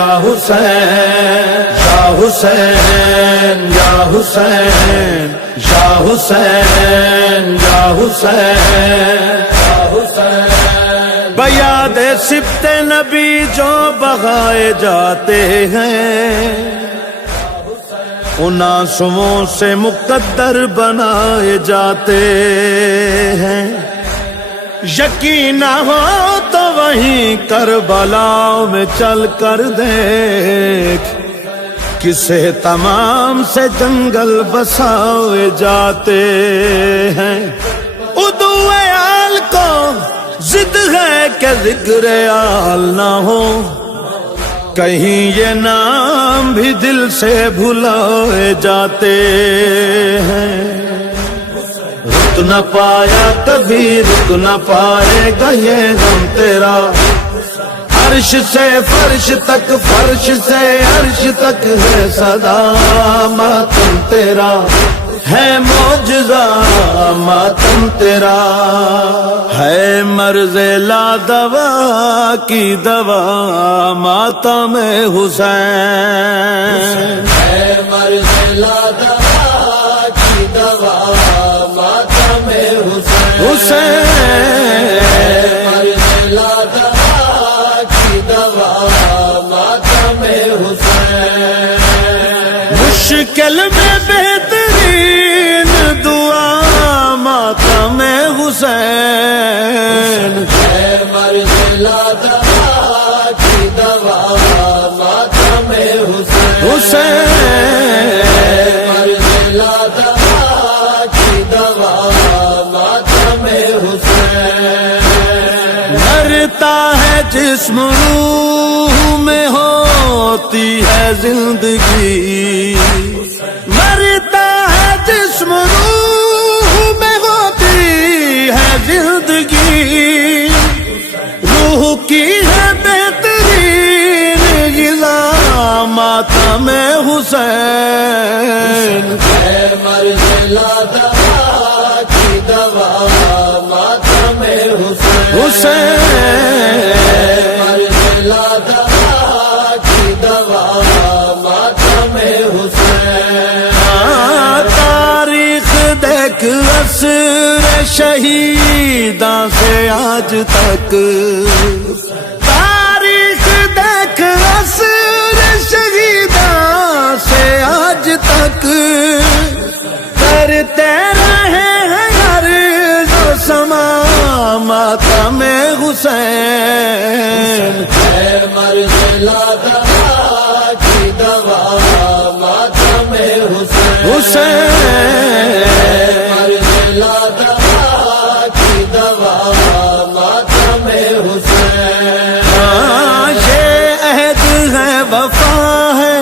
یا حسین یا حسین یا حسین یا حسین یا حسین یا حسین بیاد سبط نبی جو بغائے جاتے ہیں ان آنسوؤں سے مقدر بنائے جاتے ہیں یقین نہ ہو تو وہیں کربلا میں چل کر دیکھ کسے تمام سے جنگل بسائے جاتے ہیں ادو آل کو ضد ہے کہ ذکر آل نہ ہو کہیں یہ نام بھی دل سے بھلائے جاتے ہیں رک نہ پایا کبھی رک نہ پائے گا یہ غم تیرا عرش سے فرش تک فرش سے عرش تک ہے صدا ماتم تیرا ہے معجزہ ماتم تیرا ہے مرض لا دوا کی دوا ماتم حسین ہے مرض لا دوا کی دوا ماتم حسین حسین مرض لا دوا کی دوا ماتم حسین مشکل میں بہترین دعا ماتم حسین ہے مرض لا دوا کی دوا ماتم حسین حسین مرض لا دوا کی دوا ماتم حسین مرتا ہے جسم روح میں ہوتی ہے زندگی مرتا ہے جسم روح میں ہوتی ہے زندگی روح کی ہے بہترین غذا ماتم حسین ہے مرض لا دوا کی دوا ماتم حسین حسین مرض لا دوا کی دوا ماتم حسین تاریخ دیکھ عصر شہیداں سے آج تک تاریخ دیکھ عصر شہیداں سے آج تک کرتے رہے ہیں عرض و سما ماتم حسین ہے مرض لا دوا کی دوا ماتم حسین حسین مرض لا دوا کی دوا ماتم حسین یہ عہد ہے وفا ہے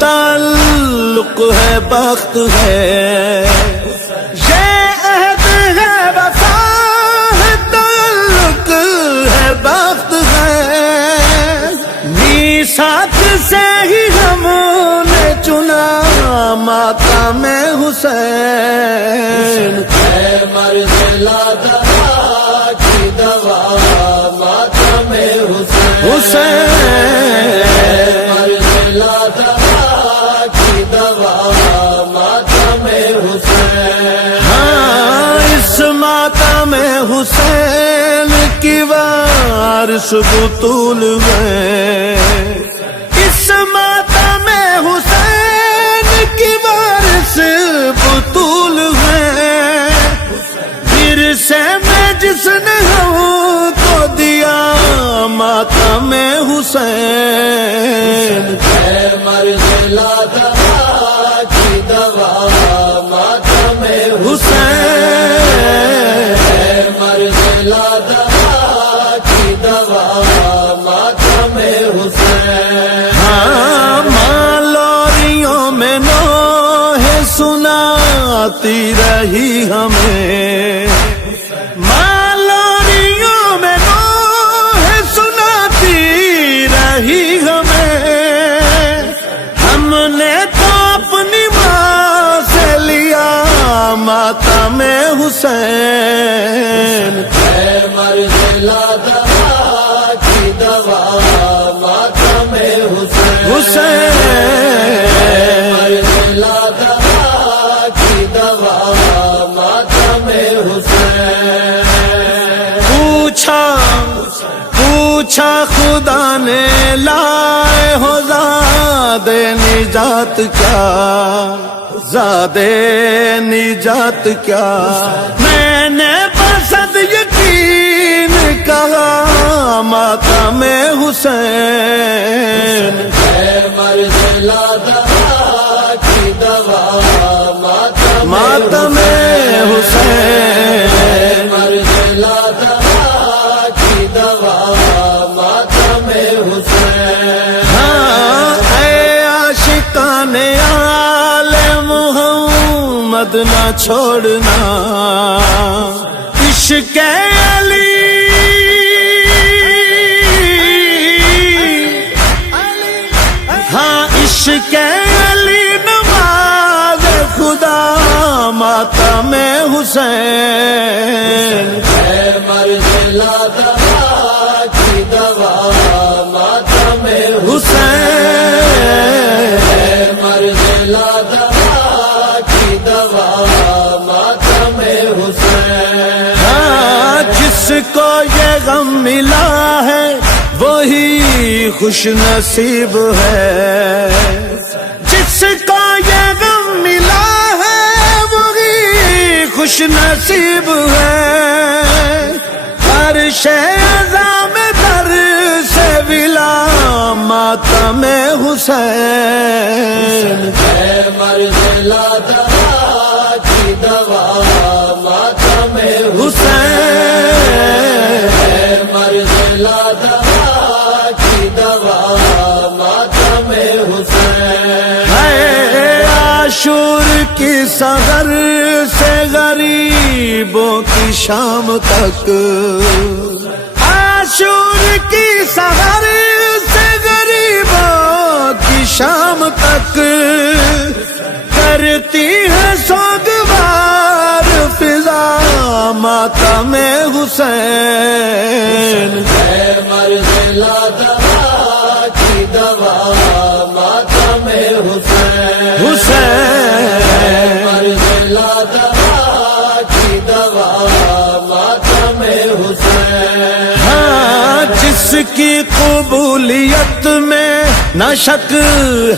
تعلق ہے بخت ہے یہ عہد ہے وفا ہے تعلق ہے بخت ہے میثاق سے ہی ہم نے چنا ماتم حسین ہے مرض لا دوا کی دوا ماتم حسین حسین مرض لا دوا کی دوا ماتم حسین ہاں اس ماتم حسین کی وارث بطول میں اس ماتم حسین کی وارث بطول ہے ورثے میں جس نے ہم کو دیا ماتم حسین ہے مرض لا دوا کی دوا ماتم حسین ہے مرض لا دوا کی دوا ماتم حسین ہاں مالوریوں میں نوح سناتی رہی ہمیں مالوریوں میں نوح سناتی رہی ہمیں ہم نے تو اپنی ماں سے لیا ماتم حسین ہے مرض لا دوا کی دوا ماتم حسین حسین، دلا دوا کی دوا ماتم حسین. پوچھا خدا نے لائے ہو زاد نجات کیا، زاد نجات کیا. میں نے بصد یقین کہا ماتم حسین، دلا دوا کی دوا ماتم حسین. دلا دوا کی دوا ماتم حسین. ہاں اے عاشقان آل محمد نہ چھوڑنا عشق علی، ہاں عشق علی نواز خدا ماتم حسین. دلا دوا کی دوا ماتم حسین، دلا دوا کی دوا ماتم حسین. ہاں جس کو یہ غم ملا ہے وہی خوش نصیب ہے، جس کو یہ غم ملا ہے وہی خوش نصیب ہے. ہر شے عظام در سے ولا ماتم حسین. دلا دوا کی دوا ماتم حسین، دلا دوا کی دوا ماتم حسین. ہے عاشور کی سحر سے غریبوں کی شام تک، عاشور کی سحر سے غریبوں کی شام تک کرتی ہے سوگوار فضا ماتم حسین. دلا دوا کی دوا ماتم حسین. حسین، دلا دوا کی دوا ماتم حسین. ہاں جس کی قبولیت میں نہ شک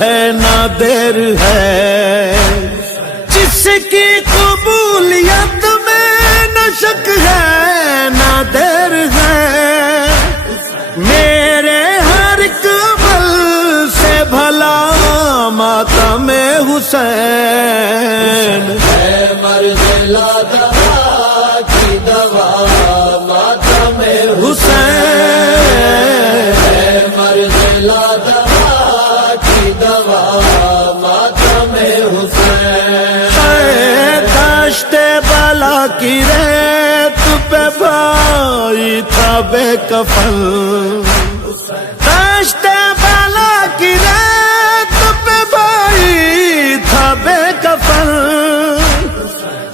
ہے نہ دیر ہے، جس کی قبولیت میں نہ شک ہے نہ دیر ہے. میرے ہر ایک عمل سے بھلا ماتم حسین. دلا دوا کی دوا ماتم حسین، دلا دوا کی دوا ماتم حسین. دشت بلا کی ریت پہ بھائی تھا بے کفن، دشت بلا کی ریت پہ بھائی تھا بے کفن.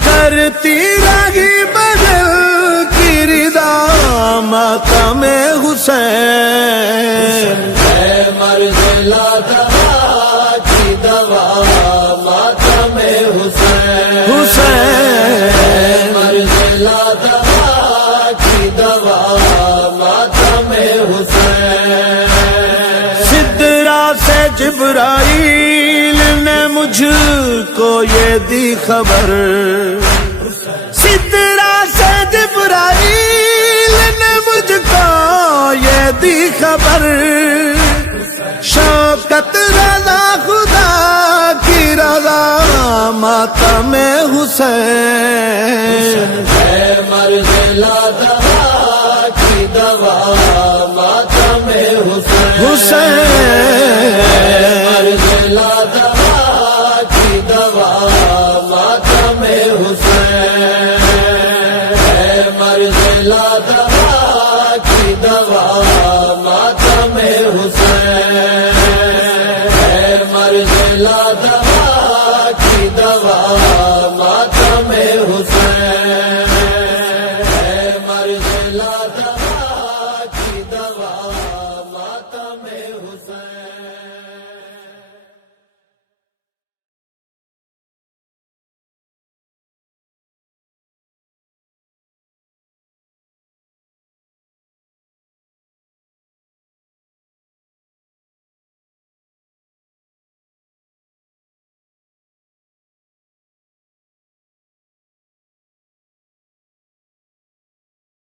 کرتی رہی بدل کی رضا ماتم حسین. دلا دوا کی دوا ماتم حسین. حسین، دلا دوا کی دوا ماتم حسین. سدرا سے جبرائیل نے مجھ کو یہ دی خبر، سدرا سے جبرائیل نے مجھ کو یہ دی خبر. شوکت رضا خدا کی رضا ماتم حسین. دلا دوا کی دوا ماتم حسین. حسین، دلا دوا کی دوا ماتم حسین. دلا دوا کی دوا ماتم حسین. دلا دوا کی دوا ماتم حسین. دلا دوا کی دوا ماتم حسین.